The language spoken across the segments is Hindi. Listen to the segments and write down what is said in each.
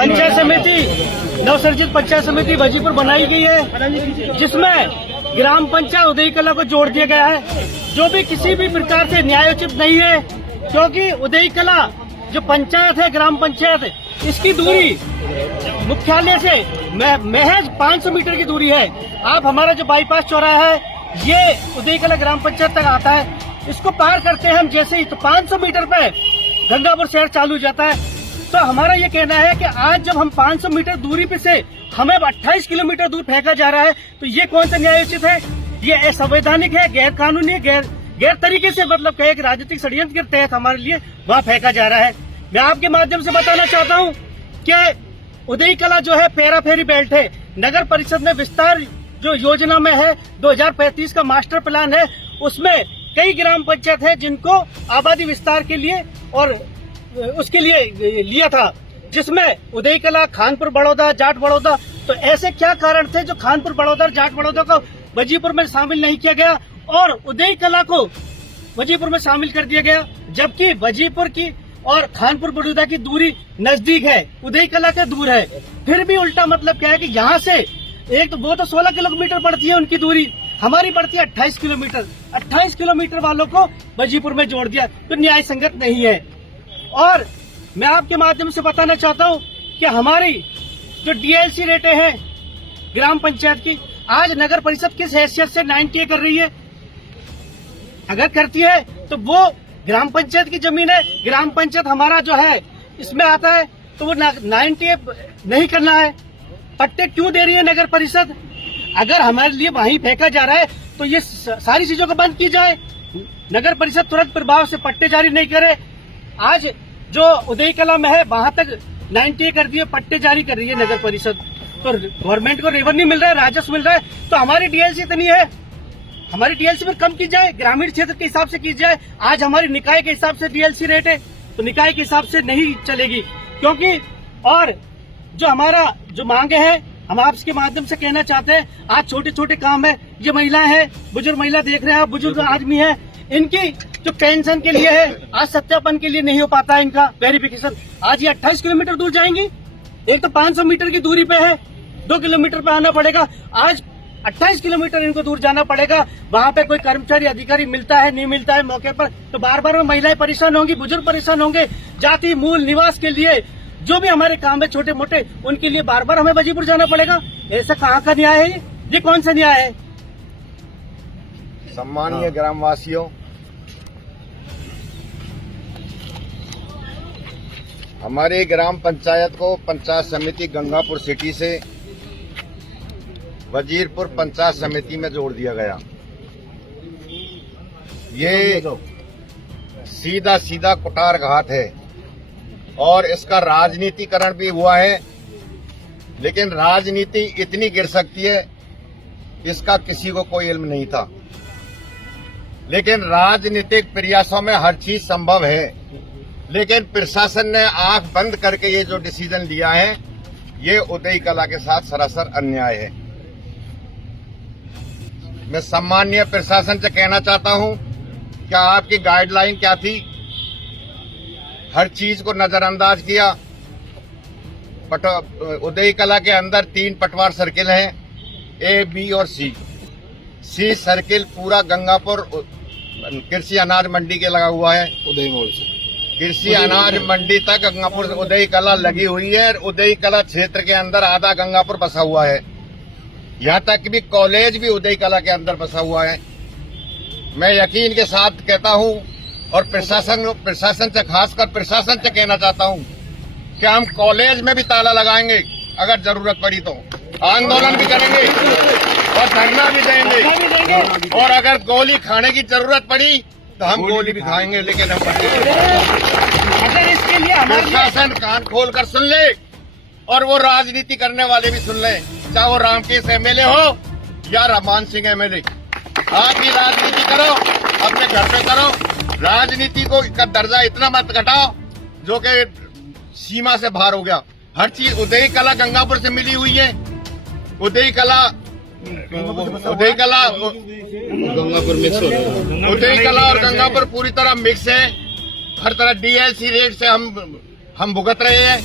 पंचायत समिति नवसर्जित पंचायत समिति वजीपुर बनाई गई है, जिसमें ग्राम पंचायत उदय कला को जोड़ दिया गया है, जो भी किसी भी प्रकार से न्यायोचित नहीं है, क्योंकि उदय कला जो पंचायत है, ग्राम पंचायत, इसकी दूरी मुख्यालय से महज 500 मीटर की दूरी है। आप हमारा जो बाईपास चौराहा है, ये उदय कला ग्राम पंचायत तक आता है, इसको पार करते हैं हम जैसे ही तो 500 मीटर पे गंगापुर शहर चालू हो जाता है। तो हमारा ये कहना है कि आज जब हम 500 मीटर दूरी पे से हमें 28 किलोमीटर दूर फेंका जा रहा है, तो ये कौन सा न्यायोचित है? ये असंवैधानिक है, गैर कानूनी है, गैर तरीके से मतलब कहे कि राजनीतिक षड्यंत्र के तहत हमारे लिए वहाँ फेंका जा रहा है। मैं आपके माध्यम से बताना चाहता हूँ कि उदय कला जो है पेरा फेरी बेल्ट है। नगर परिषद ने विस्तार जो योजना में है 2035 का मास्टर प्लान है, उसमें कई ग्राम पंचायत है जिनको आबादी विस्तार के लिए और उसके लिए लिया था, जिसमें उदय कला, खानपुर बड़ौदा, जाट बड़ौदा। तो ऐसे क्या कारण थे जो खानपुर बड़ौदा, जाट बड़ौदा को वजीपुर में शामिल नहीं किया गया और उदय कला को वजीपुर में शामिल कर दिया गया, जबकि वजीपुर की और खानपुर बड़ौदा की दूरी नजदीक है, उदय कला का दूर है। फिर भी उल्टा मतलब क्या है कि यहाँ से एक तो वो तो 16 किलोमीटर पड़ती है उनकी दूरी, हमारी पड़ती है 28 किलोमीटर। 28 किलोमीटर वालों को वजीपुर में जोड़ दिया, तो न्याय संगत नहीं है। और मैं आपके माध्यम से बताना चाहता हूँ कि हमारी जो डीएलसी रेटें हैं ग्राम पंचायत की, आज नगर परिषद किस हैसियत से 90 कर रही है? अगर करती है तो वो ग्राम पंचायत की जमीन है, ग्राम पंचायत हमारा जो है इसमें आता है, तो वो 90 नहीं करना है। पट्टे क्यों दे रही है नगर परिषद? अगर हमारे लिए वहीं फेंका जा रहा है तो ये सारी चीजों को बंद की जाए, नगर परिषद तुरंत प्रभाव से पट्टे जारी नहीं करे। आज जो उदय कला में है वहां तक 90 कर दिए, पट्टे जारी कर रही है नगर परिषद, तो गवर्नमेंट को रेवेन्यू मिल रहा है, राजस्व मिल रहा है, तो हमारी डीएलसी इतनी है, हमारी डीएलसी पर कम की जाए, ग्रामीण क्षेत्र के हिसाब से की जाए। आज हमारी निकाय के हिसाब से डीएलसी रेट है, तो निकाय के हिसाब से नहीं चलेगी, क्योंकि और जो हमारा जो मांगे हैं, हम आपके माध्यम से कहना चाहते हैं, आज छोटे छोटे काम है, ये महिलाएं हैं, बुजुर्ग महिला देख रहे हैं आप, बुजुर्ग आदमी है, इनकी जो पेंशन के लिए है, आज सत्यापन के लिए नहीं हो पाता है इनका वेरिफिकेशन। आज ये 28 किलोमीटर दूर जाएंगी, एक तो 500 मीटर की दूरी पे है, 2 किलोमीटर पे आना पड़ेगा, आज 28 किलोमीटर इनको दूर जाना पड़ेगा। वहाँ पे कोई कर्मचारी अधिकारी मिलता है नहीं मिलता है मौके पर, तो बार बार महिलाएं परेशान होंगी, बुजुर्ग परेशान होंगे। जाति मूल निवास के लिए जो भी हमारे काम है छोटे मोटे, उनके लिए बार बार हमें वजीपुर जाना पड़ेगा। ऐसा कहाँ का न्याय है? ये कौन सा न्याय है? सम्मानीय ग्रामवासियों, हमारे ग्राम पंचायत को पंचायत समिति गंगापुर सिटी से वजीरपुर पंचायत समिति में जोड़ दिया गया। ये सीधा सीधा कुठारघात है और इसका राजनीतिकरण भी हुआ है, लेकिन राजनीति इतनी गिर सकती है इसका किसी को कोई इल्म नहीं था। लेकिन राजनीतिक प्रयासों में हर चीज संभव है, लेकिन प्रशासन ने आंख बंद करके ये जो डिसीजन लिया है, ये उदय कला के साथ सरासर अन्याय है। मैं सम्मानीय प्रशासन से कहना चाहता हूं, क्या आपकी गाइडलाइन क्या थी? हर चीज को नजरअंदाज किया। उदय कला के अंदर 3 पटवार सर्किल हैं, ए, बी और सी। सी सर्किल पूरा गंगापुर कृषि अनाज मंडी के लगा हुआ है, उदय मोड़ से कृषि अनाज मंडी तक गंगापुर उदय कला लगी हुई है। उदय कला क्षेत्र के अंदर आधा गंगापुर बसा हुआ है, यहाँ तक भी कॉलेज भी उदय कला के अंदर बसा हुआ है। मैं यकीन के साथ कहता हूँ और प्रशासन से खासकर प्रशासन से कहना चाहता हूँ कि हम कॉलेज में भी ताला लगाएंगे, अगर जरूरत पड़ी तो आंदोलन भी करेंगे और धरना भी देंगे, और अगर गोली खाने की जरूरत पड़ी तो हम गोली भी खाएंगे, लेकिन हम अगर इसके लिए प्रशासन कान खोल कर सुन ले और वो राजनीति करने वाले भी सुन ले, चाहे वो रामकेश एमएलए हो या रमान सिंह एमएलए। आप ही राजनीति करो, अपने घर पे करो, राजनीति को का दर्जा इतना मत घटाओ जो कि सीमा से बाहर हो गया। हर चीज उदय कला गंगापुर से मिली हुई है, उदय कला गंगापुर मिक्स हो रहा है, उदय कला और गंगापुर पूरी तरह मिक्स है। हर तरह डीएलसी रेट से हम भुगत रहे हैं,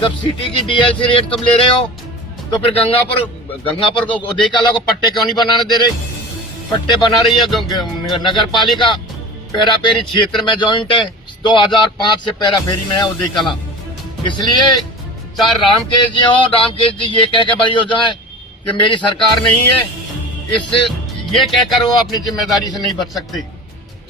जब सिटी की डीएलसी रेट तुम ले रहे हो तो फिर गंगापुर को उदय कला को पट्टे क्यों नहीं बनाने दे रहे? पट्टे बना रही है नगर पालिका। पेरापेरी क्षेत्र में जॉइंट है, 2005 से पेरापेरी में है उदय कला। इसलिए चाहे रामकेश जी हो, रामकेश जी ये कह के बड़ी हो जाए कि मेरी सरकार नहीं है, ये कहकर वो अपनी जिम्मेदारी से नहीं बच सकते।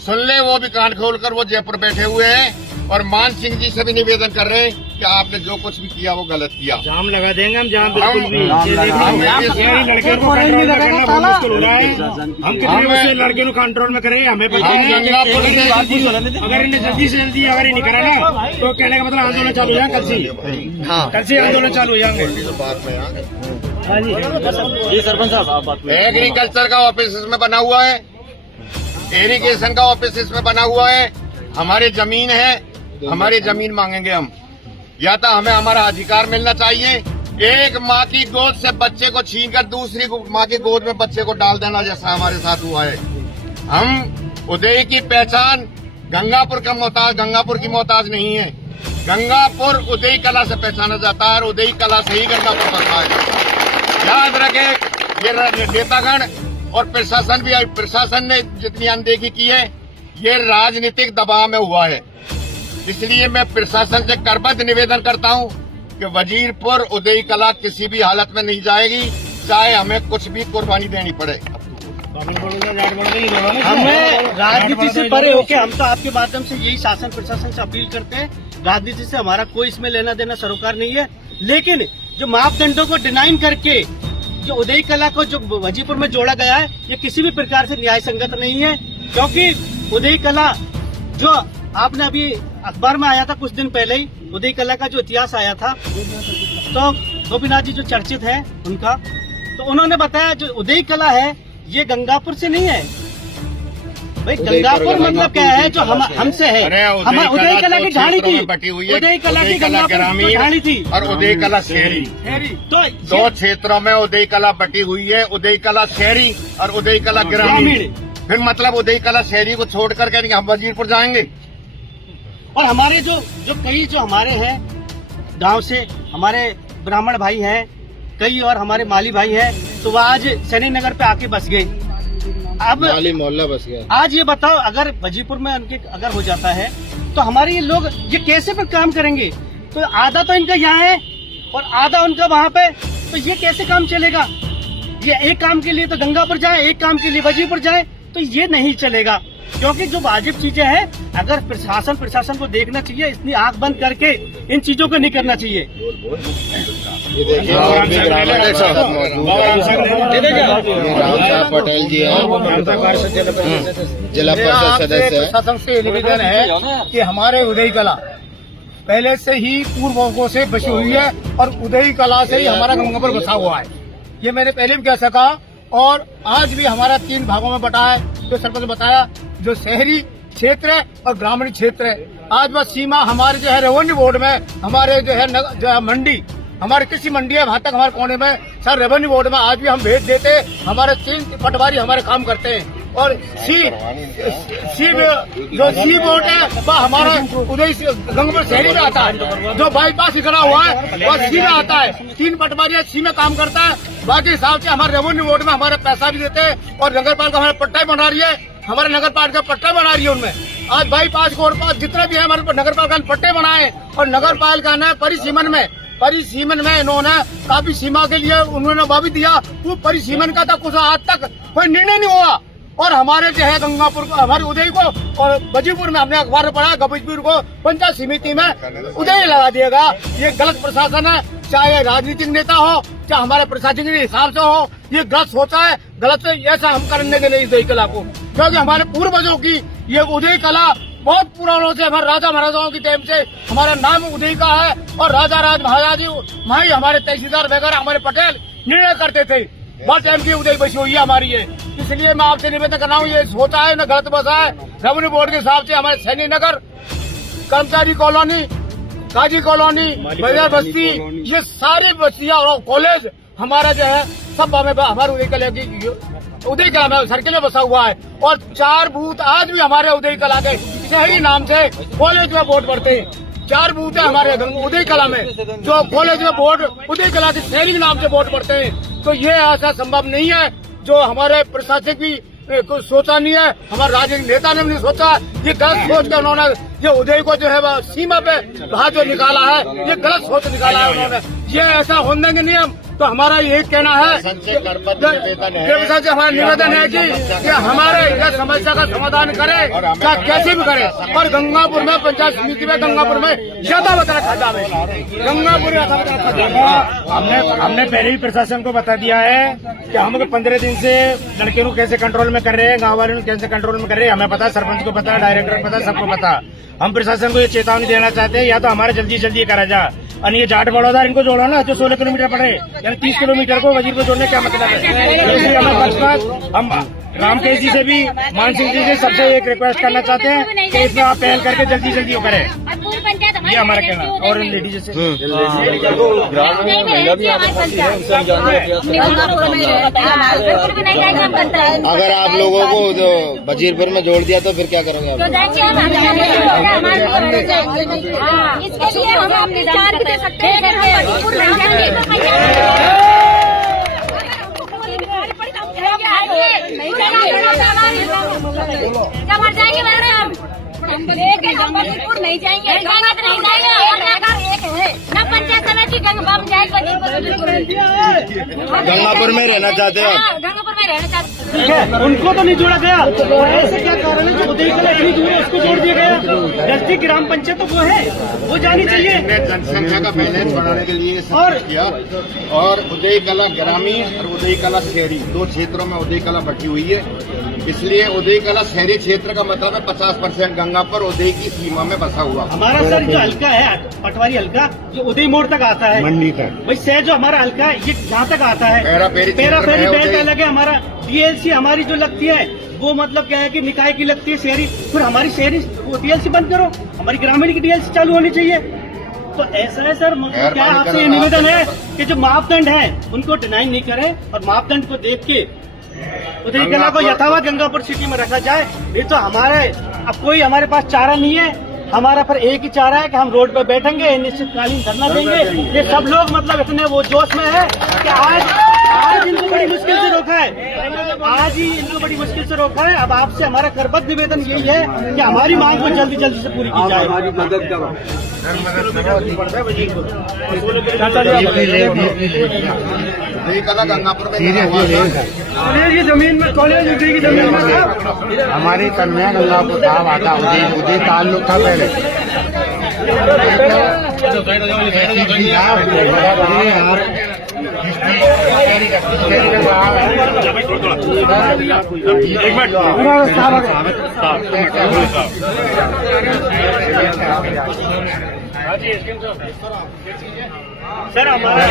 सुन ले, वो भी कान खोलकर वो जयपुर बैठे हुए हैं और मान सिंह जी से भी निवेदन कर रहे हैं कि आपने जो कुछ भी किया वो गलत किया। जाम लगा देंगे हम, जाम बिल्कुल भी। लड़के को कंट्रोल में करना बहुत मुश्किल हो रहा है। हम कितने बजे लड़के को कंट्रोल में करें, हमें पता नहीं। अगर इन्हें जल्दी से जल्दी अगर ये नहीं करा ना तो कहने का मतलब आंदोलन चालू हो जाएगा। कल से आंदोलन चालू हो जाएंगे। जी सरपंच साहब, आप बात करें। एग्रीकल्चर का ऑफिस इसमें बना हुआ है, इरिगेशन का ऑफिस इसमें बना हुआ है। हमारी जमीन है, हमारी जमीन मांगेंगे हम, या तो हमें हमारा अधिकार मिलना चाहिए। एक माँ की गोद से बच्चे को छीनकर दूसरी माँ की गोद में बच्चे को डाल देना, जैसा हमारे साथ हुआ है। हम उदय की पहचान गंगापुर की मोहताज नहीं है। गंगापुर उदय कला से पहचाना जाता है और उदय कला से ही गंगापुर बनता है। याद रखे, ये नेतागण और प्रशासन ने जितनी अनदेखी की है, ये राजनीतिक दबाव में हुआ है। इसलिए मैं प्रशासन से करबद्ध निवेदन करता हूं कि वजीरपुर उदय कला किसी भी हालत में नहीं जाएगी, चाहे हमें कुछ भी कुर्बानी देनी पड़े। हमें राजनीति से परे होके हम तो आपके माध्यम से यही शासन प्रशासन से अपील करते हैं, राजनीति से हमारा कोई इसमें लेना देना सरोकार नहीं है। लेकिन जो मापदंडों को डिनाइन करके जो उदय कला को जो वजीपुर में जोड़ा गया है, ये किसी भी प्रकार से न्याय संगत नहीं है। क्योंकि उदय कला जो आपने अभी अखबार में आया था कुछ दिन पहले ही, उदय कला का जो इतिहास आया था, तो गोपीनाथ जी जो चर्चित है उनका, तो उन्होंने बताया जो उदय कला है ये गंगापुर से नहीं है भाई। गंगापुर मतलब क्या है, जो हमसे है। हम उदय कला की ढाणी थी, उदय कला की गंगापुर ढाणी थी और उदय कला शहरी। तो दो क्षेत्रों में उदय कला बटी हुई है, उदय कला शहरी और उदय कला ग्रामीण। फिर मतलब उदय कला शहरी को छोड़ कर कहेंगे हम वजीरपुर जाएंगे। और हमारे जो कई जो हमारे हैं गांव से हमारे ब्राह्मण भाई हैं कई, और हमारे माली भाई हैं, तो वो आज सैनी नगर पे आके बस गए। अब माली मोहल्ला बस गया। आज ये बताओ, अगर वजीपुर में उनके अगर हो जाता है तो हमारे ये लोग ये कैसे फिर काम करेंगे? तो आधा तो इनका यहाँ है और आधा उनका वहाँ पे, तो ये कैसे काम चलेगा? ये एक काम के लिए तो गंगापुर जाए, एक काम के लिए वजीपुर जाए, तो ये नहीं चलेगा। क्योंकि जो वाजिब चीजें हैं, अगर प्रशासन को देखना चाहिए, इतनी आंख बंद करके इन चीजों को नहीं करना चाहिए। ये देखिए राम पटेल जी हैं, जिला परिषद सदस्य। प्रशासन से निवेदन है कि हमारे उदय कला पहले से ही पूर्वों से बसी हुई है और उदय कला से ही हमारा गंगापुर बसा हुआ है। ये मैंने पहले भी कह सका, और आज भी हमारा 3 भागों में बटा है, जो सरपंच ने बताया, जो शहरी क्षेत्र है और ग्रामीण क्षेत्र है। आज बस सीमा हमारे जो है रेवेन्यू बोर्ड में, हमारे जो है मंडी, हमारे कृषि मंडी है, वहाँ तक हमारे कोने में सर रेवेन्यू बोर्ड में आज भी हम भेज देते। हमारे 3 पटवारी हमारे काम करते हैं। और सी बोर्ड है वह हमारा उदय गंगापुर शहरी में आता है। जो बाईपास खड़ा हुआ है वह सी में आता है। 3 पटवारी सी में काम करता है। बाकी हिसाब से हमारे रेवेन्यू बोर्ड में हमारे पैसा भी देते हैं और नगर पालिका हमारे पट्टा बना रही है, हमारे नगर पालिका पट्टा बना रही है। उनमें आज बाईपास को जितना भी है हमारे नगर पालिका ने पट्टे बनाए और नगर पालिका ने परिसीमन में इन्होंने काफी सीमा के लिए उन्होंने वादा दिया। वो परिसीमन का था, कुछ आज तक कोई निर्णय नहीं हुआ। और हमारे जो है गंगापुर को, हमारे उदय को और वजीपुर में हमने अखबार में पढ़ा, वजीपुर को पंचायत समिति में उदय लगा दिएगा। ये गलत प्रशासन है, चाहे राजनीतिक नेता हो चाहे हमारे प्रशासन के हिसाब से हो, ये गलत सोचा है। गलत से ऐसा हम करने के लिए उदय कला को, क्योंकि हमारे पूर्वजों की ये उदय कला बहुत पुरानों से, हमारे राजा महाराजाओं की टाइम से हमारा नाम उदय का है। और राजा महाराज भाई हमारे तहसीलदार वगैरह हमारे पटेल निर्णय करते थे। बहुत टाइम की उदय बसी हुई है हमारी ये। इसलिए मैं आपसे निवेदन कर रहा हूँ, ये सोचा है न गलत बसा है। रेवेन्यू बोर्ड के हिसाब से हमारे सैनी नगर, कर्मचारी कॉलोनी, काजी कॉलोनी, बाजार बस्ती, ये सारी बस्तियां और कॉलेज हमारा जो है सब हमारे उदय कला में सर्किल में बसा हुआ है। और 4 बूथ आज भी हमारे उदय कला के शहरी नाम से कॉलेज में वोट पड़ते हैं। 4 बूथ है हमारे उदय कला में, जो कॉलेज में वोट उदय कला के शहरी के नाम से वोट पड़ते हैं। तो ये ऐसा संभव नहीं है, जो हमारे प्रशासक भी कुछ सोचा नहीं है, हमारे राजनीतिक नेता ने भी नहीं सोचा। ये गलत सोच कर उन्होंने ये उदय को जो है वह सीमा पे बाहर जो निकाला है, ये गलत सोच निकाला है उन्होंने। ये ऐसा होने देंगे नहीं हम। तो हमारा यही कहना है, हमारा निवेदन है कि हमारे इस समस्या का समाधान करे, क्या कैसे भी करे। और गंगापुर में पंचायत समिति में गंगापुर में यथावत रखा जाए, गंगापुर में यथावत रखा जाए। हमने पहले ही प्रशासन को बता दिया है कि हम 15 दिन से लड़के को कैसे कंट्रोल में कर रहे हैं, गाँव वालों को कैसे कंट्रोल में कर रहे हैं। हमें पता, सरपंच को पता, डायरेक्टर को पता, सबको पता। हम प्रशासन को ये चेतावनी देना चाहते हैं, या तो हमारे जल्दी जल्दी करा जाए। और ये जाट बड़ौदा इनको जोड़ा ना, जो 16 किलोमीटर पड़े, यानी 30 किलोमीटर को वजीर को जोड़ने क्या मतलब है। इसलिए हमारे पक्षपात हम रामकेश जी से भी, मान सिंह जी से सबसे एक रिक्वेस्ट करना चाहते हैं कि इसमें आप पहल करके जल्दी जल्दी वो करें। ये हमारा कहना। और लेडीज से अगर आप लोगों को जो वजीरपुर में जोड़ दिया तो फिर क्या करोगे आप? इसके लिए हम अपने चार भी दे सकते हैं। नहीं जाएंगे मैडम, हम वजीरपुर नहीं जाएंगे, नहीं जाएंगे। एक है ना पंचायत समिति गंगापुर गंगापुर में रहना चाहते हो? गंगापुर में रहना चाहते। ठीक है, उनको तो नहीं जोड़ा गया। और ऐसे क्या कारण है जो उदय कला इतनी दूर है उसको जोड़ दिया गया? नजदीक ग्राम पंचायत तो वो है, वो जानी चाहिए। जनसंख्या का बैलेंस बढ़ाने के लिए सब किया। और उदय कला ग्रामीण और उदय कला शहरी 2 क्षेत्रों में उदय कला बटी हुई है। इसलिए उदय कला शहरी क्षेत्र का मतलब है 50% गंगापुर उदय की सीमा में बसा हुआ। हमारा सर जो हल्का है पटवारी हल्का, जो उदय मोड़ तक आता है, मंडी तक भाई शहर जो हमारा हल्का है ये जहाँ तक आता है। पेरा फेरी बेल्ट अलग है हमारा। डीएलसी हमारी जो लगती है वो मतलब क्या है कि निकाय की लगती है शहरी। फिर हमारी शहरी डीएलसी बंद करो, हमारी ग्रामीण की डीएलसी चालू होनी चाहिए। तो ऐसा है सर, क्या आपसे निवेदन है कि जो मापदंड है उनको डिनाई नहीं करें और मापदंड को देख के उदय कला को यथावत गंगापुर सिटी में रखा जाए। नहीं तो हमारे अब कोई हमारे पास चारा नहीं है। हमारा फिर एक ही चारा है कि हम रोड पे बैठेंगे, निश्चितकालीन धरना देंगे। ये सब लोग मतलब इतने वो जोश में है कि आज इनको बड़ी मुश्किल से रोका है, आज ही इनको बड़ी मुश्किल से रोका है। अब आपसे हमारा करबद्ध निवेदन यही है कि हमारी मांग को जल्दी जल्दी से पूरी की जाए। हमारी मदद करो। उदय कला गंगापुर में कॉलेज की जमीन में, कॉलेज उदय की जमीन में हमारी कन्या गंगापुर था, आता उदय ताल्लुक था पहले। सर हमारा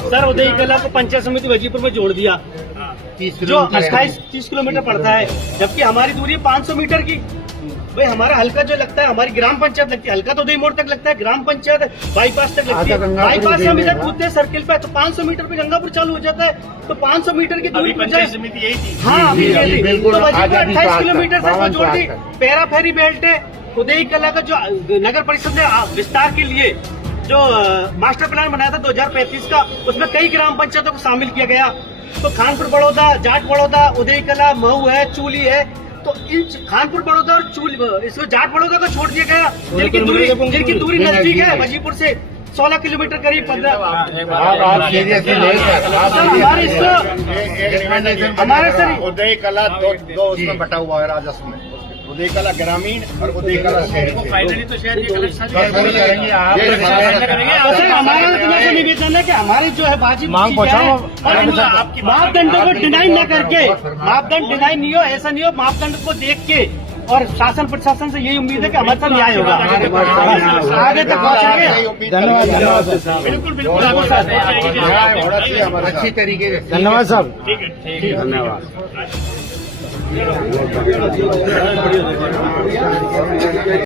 सर उदय कला को पंचायत समिति वजीरपुर में जोड़ दिया, जो 28-30 किलोमीटर पड़ता है, जबकि हमारी दूरी 500 मीटर की। भाई हमारा हल्का जो लगता है, हमारी ग्राम पंचायत लगती है, हल्का तो उदय मोड़ तक लगता है, ग्राम पंचायत बाईपास तक लगती है। बाईपास से हम इधर कूदते हैं सर्किल पे तो 500 मीटर पे गंगापुर चालू हो जाता है। तो 500 मीटर की दूरी पंचायत समिति यही थी। हाँ, तो वजीरपुर 28 किलोमीटर से जोड़ दी। पेरा फेरी बेल्ट है। उदय कला का जो नगर परिषद ने विस्तार के लिए जो मास्टर प्लान बनाया था 2035 का, उसमें कई ग्राम पंचायतों को शामिल किया गया। तो खानपुर बड़ौदा, जाट बड़ौदा, उदय कला, महू है, चूली है। तो इन खानपुर बड़ौदा और चूली, इसको जाट बड़ौदा को छोड़ दिया गया, जिनकी दूरी नजदीक है वजीरपुर से 16 किलोमीटर करीब 15। हमारे सर उदय कला दो उसमें बटा हुआ है राजस्व में। उदय कला ग्रामीण और उदय कला शहरी। फाइनली तो शहर करेंगे आप। हमारा निवेदन है कि हमारी जो है बाजी मांग पहुँचाओ, मापदंडों को डिनाई न करके, मापदंड डिनाई नहीं हो, ऐसा नहीं हो, मापदंड को देख के। और शासन प्रशासन से यही उम्मीद है कि हमारे साथ न्याय होगा, आगे तक पहुँचेंगे। धन्यवाद बिल्कुल बिल्कुल अच्छी तरीके से। धन्यवाद साहब। ठीक है, धन्यवाद।